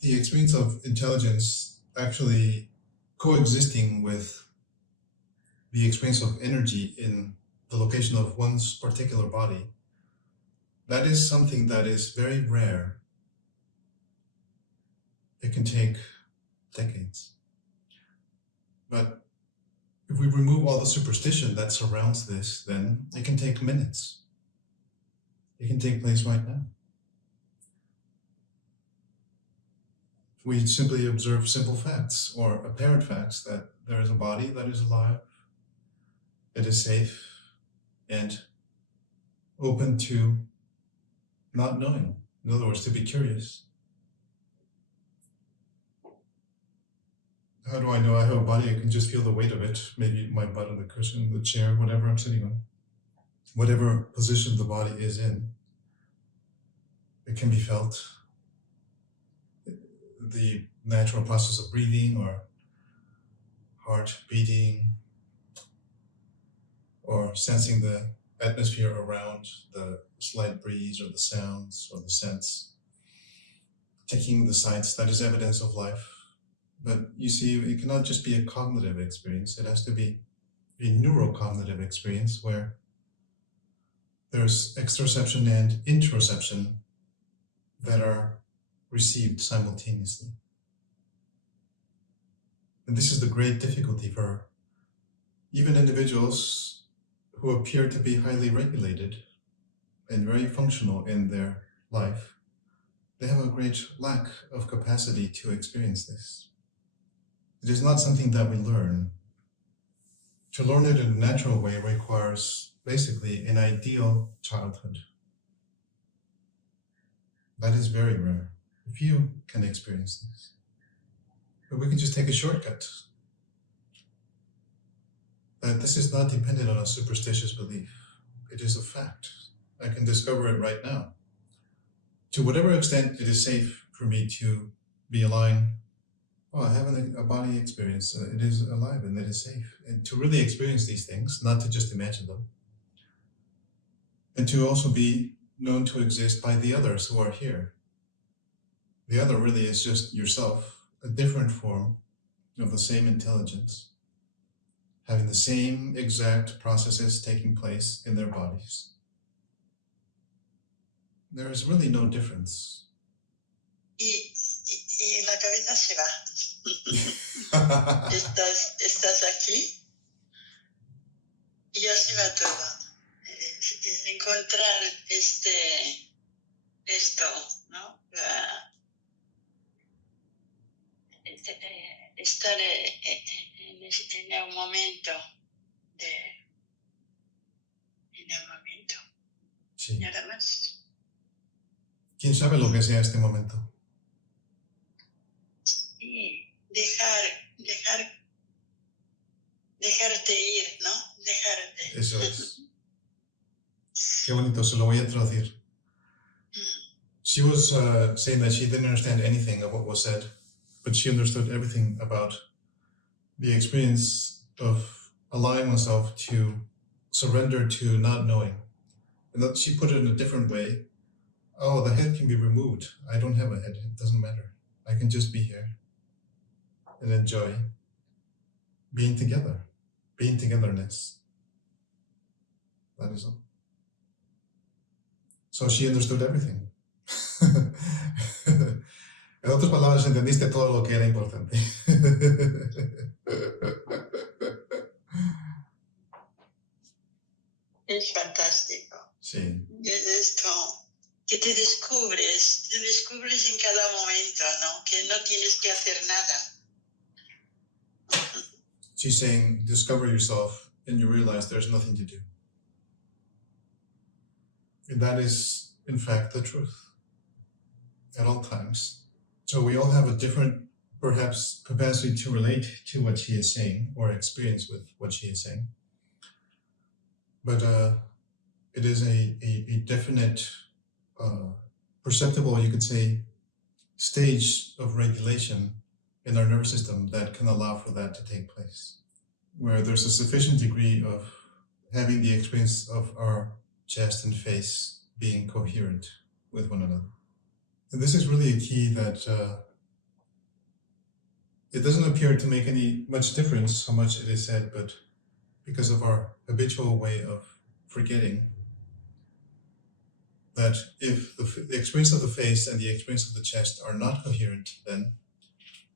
the experience of intelligence actually coexisting with the experience of energy in the location of one's particular body, that is something that is very rare. It can take decades. But if we remove all the superstition that surrounds this, then it can take minutes. It can take place right now. We simply observe simple facts or apparent facts that there is a body that is alive, it is safe, and open to not knowing. In other words, to be curious. How do I know I have a body? I can just feel the weight of it. Maybe my butt on the cushion, the chair, whatever I'm sitting on. Whatever position the body is in, it can be felt. The natural process of breathing or heart beating or sensing the atmosphere around, the slight breeze or the sounds or the scents, taking the sights, that is evidence of life. But you see, it cannot just be a cognitive experience. It has to be a neurocognitive experience where there's exteroception and interoception that are received simultaneously. And this is the great difficulty for even individuals who appear to be highly regulated and very functional in their life. They have a great lack of capacity to experience this. It is not something that we learn. To learn it in a natural way requires basically an ideal childhood. That is very rare. Few can experience this. But we can just take a shortcut. That this is not dependent on a superstitious belief. It is a fact. I can discover it right now. To whatever extent it is safe for me to be aligned, I have a body experience, it is alive and it is safe. And to really experience these things, not to just imagine them. And to also be known to exist by the others who are here. The other really is just yourself, a different form of the same intelligence, having the same exact processes taking place in their bodies. There is really no difference. Y la cabeza se va. ¿Estás aquí? Y ya se va todo. Es encontrar esto, ¿no? Estar en el momento Sí. Nada más. ¿Quién sabe lo que sea este momento? Y dejarte ir, ¿no? Dejarte. Eso es. Qué bonito, se lo voy a traducir. She was saying that she didn't understand anything of what was said, but she understood everything about the experience of allowing oneself to surrender to not knowing. And that she put it in a different way. Oh, the head can be removed. I don't have a head. It doesn't matter. I can just be here and enjoy being together, being togetherness. That is all. So she understood everything. En otras palabras, entendiste todo lo que era importante. Es fantástico. Sí. Es esto que te descubres en cada momento, ¿no? Que no tienes que hacer nada. She's saying, discover yourself, and you realize there's nothing to do. And that is, in fact, the truth at all times. So we all have a different, perhaps, capacity to relate to what she is saying or experience with what she is saying. But it is a definite, perceptible, you could say, stage of regulation in our nervous system that can allow for that to take place, where there's a sufficient degree of having the experience of our chest and face being coherent with one another. And this is really a key that It doesn't appear to make any much difference how much it is said, but because of our habitual way of forgetting that if the experience of the face and the experience of the chest are not coherent, then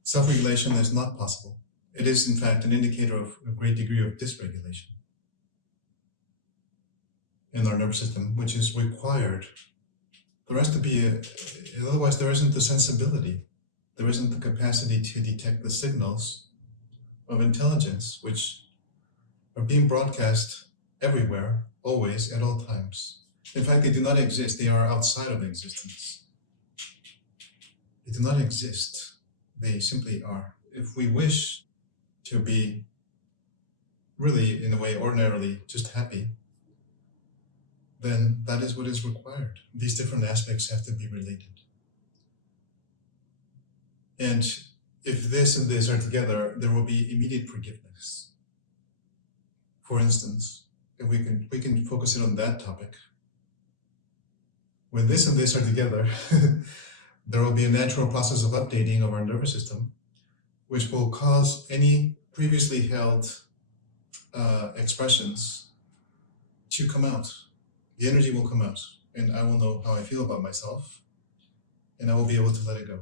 self-regulation is not possible. It is, in fact, an indicator of a great degree of dysregulation in our nervous system, which is required. There has to be otherwise there isn't the sensibility, there isn't the capacity to detect the signals of intelligence, which are being broadcast everywhere, always, at all times. In fact, they do not exist. They are outside of existence. They do not exist. They simply are. If we wish to be really, in a way, ordinarily just happy, then that is what is required. These different aspects have to be related. And if this and this are together, there will be immediate forgiveness. For instance, if we can focus it on that topic. When this and this are together, there will be a natural process of updating of our nervous system, which will cause any previously held expressions to come out. The energy will come out, and I will know how I feel about myself, and I will be able to let it go.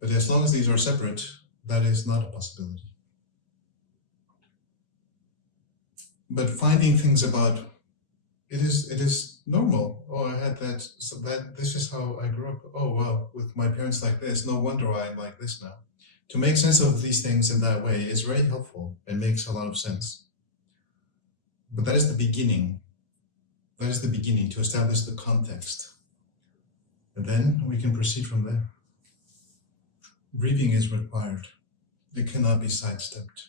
But as long as these are separate, that is not a possibility. But finding things about it is normal. Oh, I had that, so that this is how I grew up. Oh, well, with my parents like this, no wonder I'm like this now. To make sense of these things in that way is very helpful and makes a lot of sense. But that is the beginning. That is the beginning to establish the context. And then we can proceed from there. Breathing is required. It cannot be sidestepped.